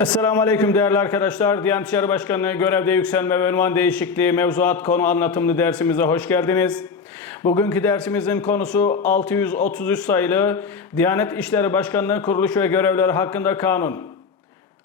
Esselamu Aleyküm değerli arkadaşlar. Diyanet İşleri Başkanı görevde yükselme ve ünvan değişikliği mevzuat konu anlatımlı dersimize hoş geldiniz. Bugünkü dersimizin konusu 633 sayılı Diyanet İşleri Başkanlığı kuruluş ve görevleri hakkında kanun.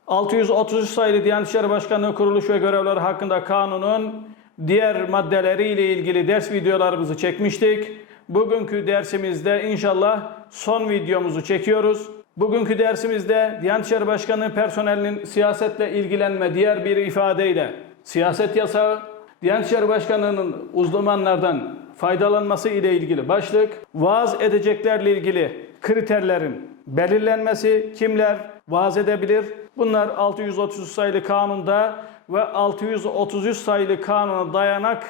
633 sayılı Diyanet İşleri Başkanlığı kuruluş ve görevleri hakkında kanunun diğer maddeleriyle ilgili ders videolarımızı çekmiştik. Bugünkü dersimizde inşallah son videomuzu çekiyoruz. Bugünkü dersimizde Diyanet İşleri Başkanlığı personelinin siyasetle ilgilenme diğer bir ifadeyle siyaset yasağı, Diyanet İşleri Başkanlığı'nın uzmanlardan faydalanması ile ilgili başlık, vaaz edeceklerle ilgili kriterlerin belirlenmesi, kimler vaaz edebilir? Bunlar 633 sayılı kanunda ve 633 sayılı kanuna dayanak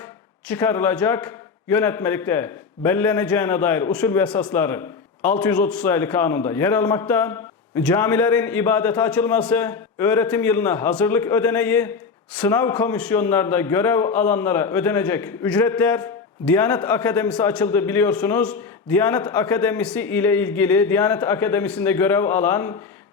çıkarılacak yönetmelikte belirleneceğine dair usul ve esasları 630 sayılı kanunda yer almakta. Camilerin ibadete açılması, öğretim yılına hazırlık ödeneği, sınav komisyonlarda görev alanlara ödenecek ücretler, Diyanet Akademisi açıldı biliyorsunuz. Diyanet Akademisi ile ilgili Diyanet Akademisi'nde görev alan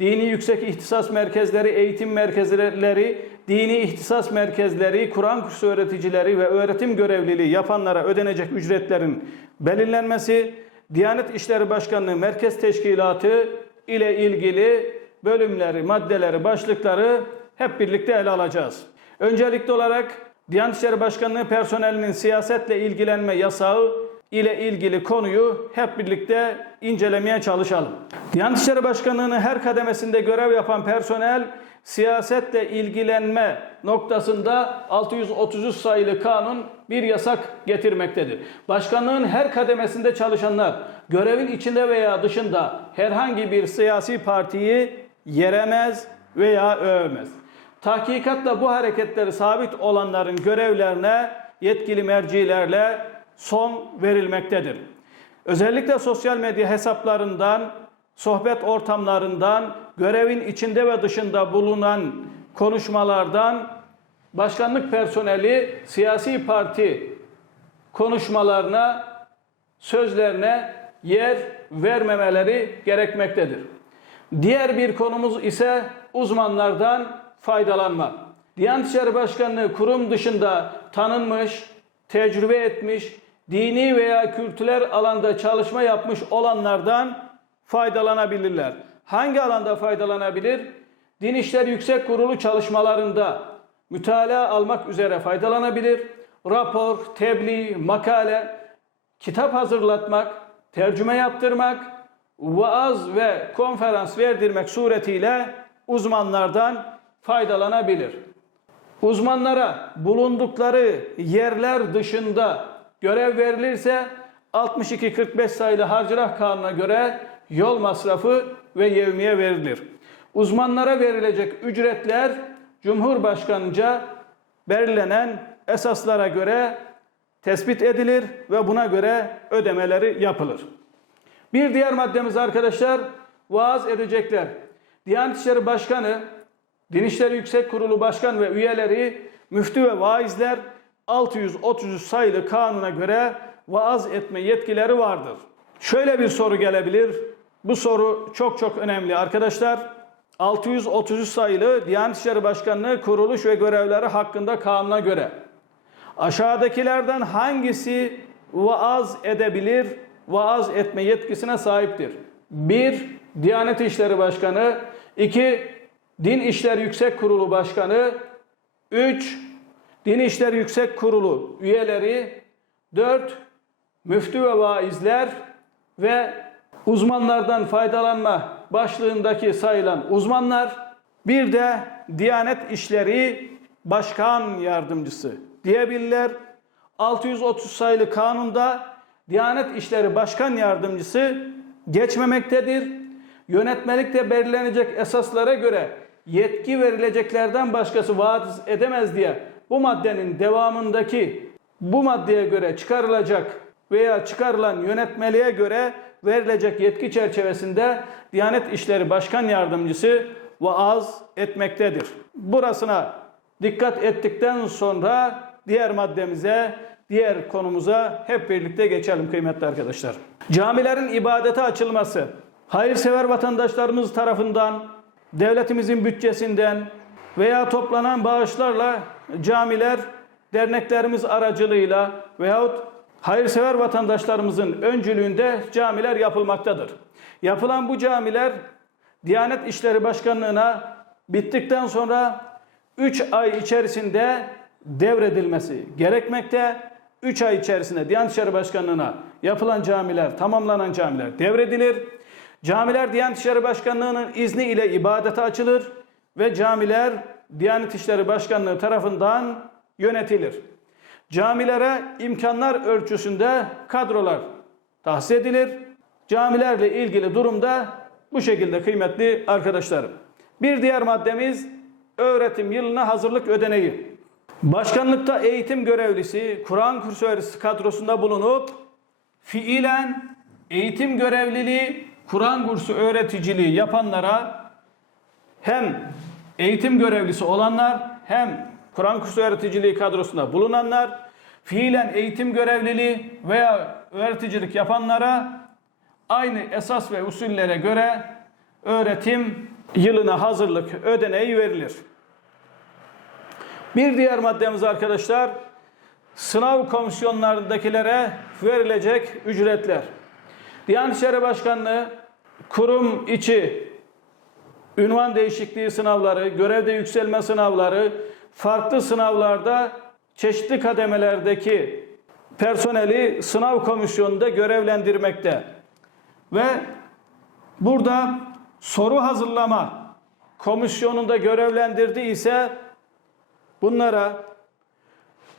dini yüksek ihtisas merkezleri, eğitim merkezleri, dini ihtisas merkezleri, Kur'an kursu öğreticileri ve öğretim görevliliği yapanlara ödenecek ücretlerin belirlenmesi, Diyanet İşleri Başkanlığı Merkez Teşkilatı ile ilgili bölümleri, maddeleri, başlıkları hep birlikte ele alacağız. Öncelikli olarak Diyanet İşleri Başkanlığı personelinin siyasetle ilgilenme yasağı ile ilgili konuyu hep birlikte incelemeye çalışalım. Diyanet İşleri Başkanlığı'nın her kademesinde görev yapan personel siyasetle ilgilenme noktasında 633 sayılı kanun bir yasak getirmektedir. Başkanlığın her kademesinde çalışanlar görevin içinde veya dışında herhangi bir siyasi partiyi yeremez veya övmez. Tahkikatla bu hareketleri sabit olanların görevlerine yetkili mercilerle son verilmektedir. Özellikle sosyal medya hesaplarından, sohbet ortamlarından, görevin içinde ve dışında bulunan konuşmalardan başkanlık personeli siyasi parti konuşmalarına, sözlerine yer vermemeleri gerekmektedir. Diğer bir konumuz ise uzmanlardan faydalanma. Diyanet İşleri Başkanlığı kurum dışında tanınmış, tecrübe etmiş, dini veya kültürel alanda çalışma yapmış olanlardan faydalanabilirler. Hangi alanda faydalanabilir? Din İşleri Yüksek Kurulu çalışmalarında mütalaa almak üzere faydalanabilir. Rapor, tebliğ, makale, kitap hazırlatmak, tercüme yaptırmak, vaaz ve konferans verdirmek suretiyle uzmanlardan faydalanabilir. Uzmanlara bulundukları yerler dışında görev verilirse 62-45 sayılı Harcırah Kanunu'na göre yol masrafı ve yevmiye verilir. Uzmanlara verilecek ücretler Cumhurbaşkanıca belirlenen esaslara göre tespit edilir ve buna göre ödemeleri yapılır. Bir diğer maddemiz arkadaşlar vaaz edecekler. Diyanet İşleri Başkanı, Din İşleri Yüksek Kurulu Başkan ve üyeleri, müftü ve vaizler 633 sayılı kanuna göre vaaz etme yetkileri vardır. Şöyle bir soru gelebilir. Bu soru çok çok önemli arkadaşlar. 633 sayılı Diyanet İşleri Başkanlığı kuruluş ve görevleri hakkında kanuna göre aşağıdakilerden hangisi vaaz edebilir, vaaz etme yetkisine sahiptir? 1. Diyanet İşleri Başkanı 2. Din İşleri Yüksek Kurulu Başkanı 3. Din İşleri Yüksek Kurulu üyeleri 4. Müftü ve vaizler ve uzmanlardan faydalanma başlığındaki sayılan uzmanlar bir de Diyanet İşleri Başkan Yardımcısı diyebilirler. 630 sayılı kanunda Diyanet İşleri Başkan Yardımcısı geçmemektedir. Yönetmelikte belirlenecek esaslara göre yetki verileceklerden başkası vaat edemez diye bu maddenin devamındaki bu maddeye göre çıkarılacak veya çıkarılan yönetmeliğe göre verilecek yetki çerçevesinde Diyanet İşleri Başkan Yardımcısı vaaz etmektedir. Burasına dikkat ettikten sonra diğer maddemize, diğer konumuza hep birlikte geçelim kıymetli arkadaşlar. Camilerin ibadete açılması hayırsever vatandaşlarımız tarafından devletimizin bütçesinden veya toplanan bağışlarla camiler, derneklerimiz aracılığıyla veyahut hayırsever vatandaşlarımızın öncülüğünde camiler yapılmaktadır. Yapılan bu camiler Diyanet İşleri Başkanlığı'na bittikten sonra 3 ay içerisinde devredilmesi gerekmekte. 3 ay içerisinde Diyanet İşleri Başkanlığı'na yapılan camiler, tamamlanan camiler devredilir. Camiler Diyanet İşleri Başkanlığı'nın izni ile ibadete açılır ve camiler Diyanet İşleri Başkanlığı tarafından yönetilir. Camilere imkanlar ölçüsünde kadrolar tahsis edilir. Camilerle ilgili durumda bu şekilde kıymetli arkadaşlarım. Bir diğer maddemiz öğretim yılına hazırlık ödeneği. Başkanlıkta eğitim görevlisi Kur'an kursu öğreticisi kadrosunda bulunup fiilen eğitim görevliliği Kur'an kursu öğreticiliği yapanlara hem eğitim görevlisi olanlar hem Kur'an kursu öğreticiliği kadrosunda bulunanlar fiilen eğitim görevliliği veya öğreticilik yapanlara aynı esas ve usullere göre öğretim yılına hazırlık ödeneği verilir. Bir diğer maddemiz arkadaşlar sınav komisyonlarındakilere verilecek ücretler. Diyanet İşleri Başkanlığı kurum içi ünvan değişikliği sınavları, görevde yükselme sınavları, farklı sınavlarda çeşitli kademelerdeki personeli sınav komisyonunda görevlendirmekte. Ve burada soru hazırlama komisyonunda görevlendirdiği ise bunlara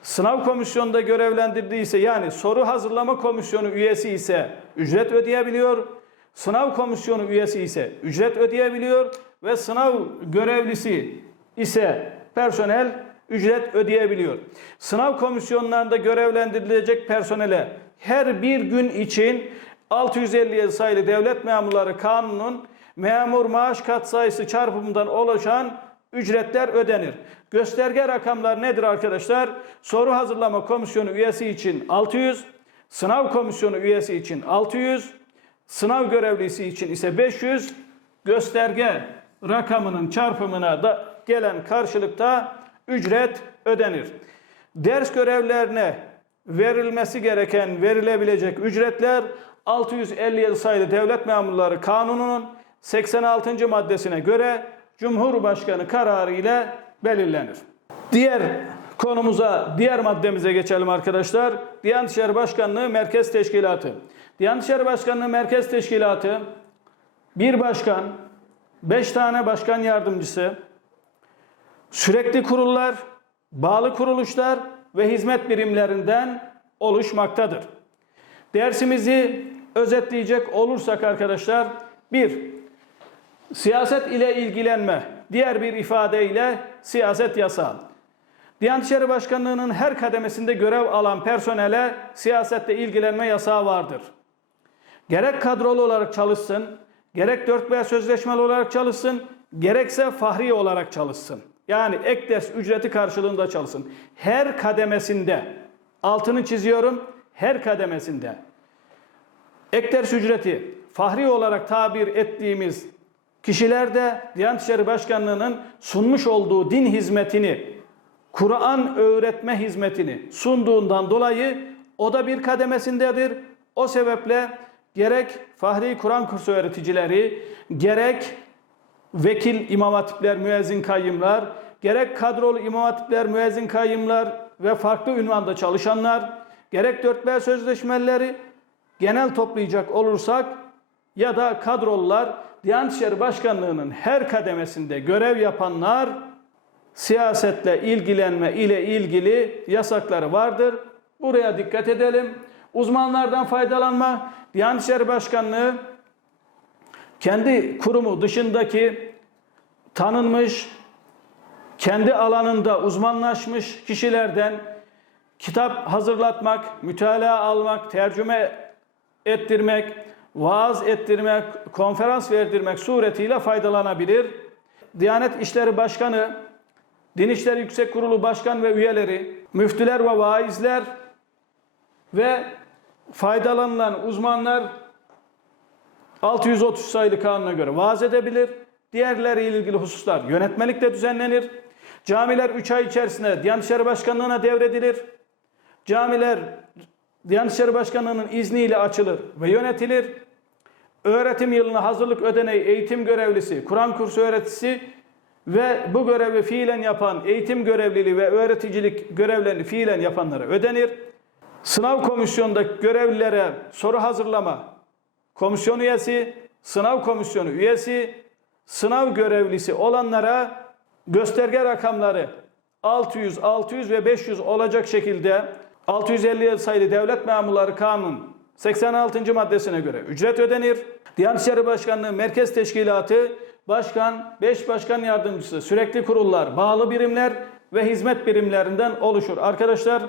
sınav komisyonunda görevlendirdiyse yani soru hazırlama komisyonu üyesi ise ücret ödeyebiliyor. Sınav komisyonu üyesi ise ücret ödeyebiliyor ve sınav görevlisi ise personel ücret ödeyebiliyor. Sınav komisyonlarında görevlendirilecek personele her bir gün için 657 sayılı devlet memurları kanunun memur maaş katsayısı çarpımından oluşan ücretler ödenir. Gösterge rakamlar nedir arkadaşlar? Soru hazırlama komisyonu üyesi için 600, sınav komisyonu üyesi için 600, sınav görevlisi için ise 500, gösterge rakamının çarpımına da gelen karşılıkta ücret ödenir. Ders görevlerine verilmesi gereken verilebilecek ücretler 657 sayılı devlet memurları kanununun 86. maddesine göre Cumhurbaşkanı kararı ile belirlenir. Diğer konumuza, diğer maddemize geçelim arkadaşlar. Diyanet İşleri Başkanlığı Merkez Teşkilatı. Diyanet İşleri Başkanlığı Merkez Teşkilatı bir başkan, beş tane başkan yardımcısı, sürekli kurullar, bağlı kuruluşlar ve hizmet birimlerinden oluşmaktadır. Dersimizi özetleyecek olursak arkadaşlar, bir, siyaset ile ilgilenme, diğer bir ifadeyle siyaset yasağı. Diyanet İşleri Başkanlığı'nın her kademesinde görev alan personele siyasette ilgilenme yasağı vardır. Gerek kadrolu olarak çalışsın, gerek 4 veya sözleşmeli olarak çalışsın, gerekse fahri olarak çalışsın. Yani ek ders ücreti karşılığında çalışsın. Her kademesinde, altını çiziyorum, her kademesinde ek ders ücreti fahri olarak tabir ettiğimiz kişiler de Diyanet İşleri Başkanlığı'nın sunmuş olduğu din hizmetini, Kur'an öğretme hizmetini sunduğundan dolayı o da bir kademesindedir. O sebeple gerek Fahri Kur'an kursu öğreticileri, gerek vekil imam hatipler, müezzin kayyımlar, gerek kadrolu imam hatipler, müezzin kayyımlar ve farklı ünvanda çalışanlar, gerek 4B sözleşmeleri genel toplayacak olursak ya da kadrolular Diyanet İşleri Başkanlığı'nın her kademesinde görev yapanlar siyasetle ilgilenme ile ilgili yasakları vardır. Buraya dikkat edelim. Uzmanlardan faydalanma. Diyanet İşleri Başkanlığı kendi kurumu dışındaki tanınmış, kendi alanında uzmanlaşmış kişilerden kitap hazırlatmak, mütalaa almak, tercüme ettirmek, vaaz ettirmek, konferans verdirmek suretiyle faydalanabilir. Diyanet İşleri Başkanı, Din İşleri Yüksek Kurulu Başkan ve üyeleri, müftüler ve vaizler ve faydalanılan uzmanlar 630 sayılı kanuna göre vaaz edebilir, Diğerleriyle ilgili hususlar yönetmelikle düzenlenir. Camiler 3 ay içerisinde Diyanet İşleri Başkanlığı'na devredilir. Camiler Diyanet İşleri Başkanlığı'nın izniyle açılır ve yönetilir. Öğretim yılına hazırlık ödeneği eğitim görevlisi, Kur'an kursu öğretisi ve bu görevi fiilen yapan eğitim görevliliği ve öğreticilik görevlerini fiilen yapanlara ödenir. Sınav komisyonundaki görevlilere soru hazırlama komisyon üyesi, sınav komisyonu üyesi, sınav görevlisi olanlara gösterge rakamları 600, 600 ve 500 olacak şekilde 657 sayılı Devlet Memurları Kanun 86. maddesine göre ücret ödenir. Diyanet İşleri Başkanlığı Merkez Teşkilatı Başkan, 5 Başkan Yardımcısı, sürekli kurullar, bağlı birimler ve hizmet birimlerinden oluşur. Arkadaşlar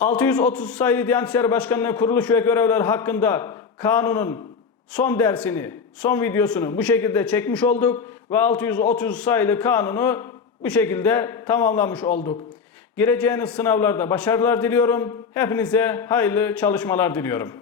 630 sayılı Diyanet İşleri Başkanlığı kuruluş ve görevler hakkında kanunun son dersini, son videosunu bu şekilde çekmiş olduk ve 630 sayılı kanunu bu şekilde tamamlamış olduk. Gireceğiniz sınavlarda başarılar diliyorum. Hepinize hayırlı çalışmalar diliyorum.